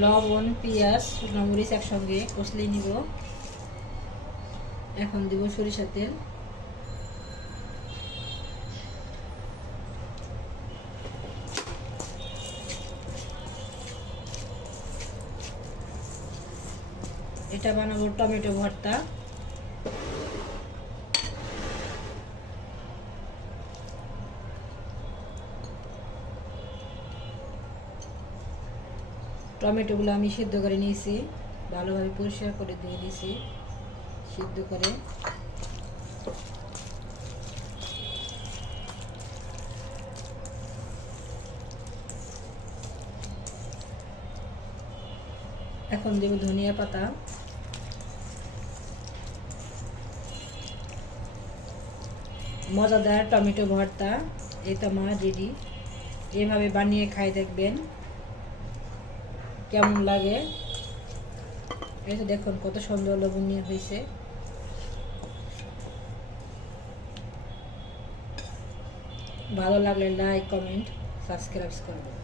লবণ, পেঁয়াজ, শুকনো মরিচ একসঙ্গে কষলে নিব। এখন দিব সরিষার তেল। এটা বানাবো টমেটো ভর্তা। টমেটোগুলো আমি সিদ্ধ করে নিয়েছি, ভালোভাবে পরিষ্কার করে দিয়ে দিয়েছি সিদ্ধ করে। এখন দেব ধনিয়া পাতা, মজাদার টমেটো ভর্তা। এই তো আমার রেডি। এভাবে বানিয়ে খাই দেখবেন কেমন লাগে। এই তো দেখুন কত সুন্দর লবণীয় হয়েছে। ভালো লাগলে লাইক, কমেন্ট, সাবস্ক্রাইব করবেন।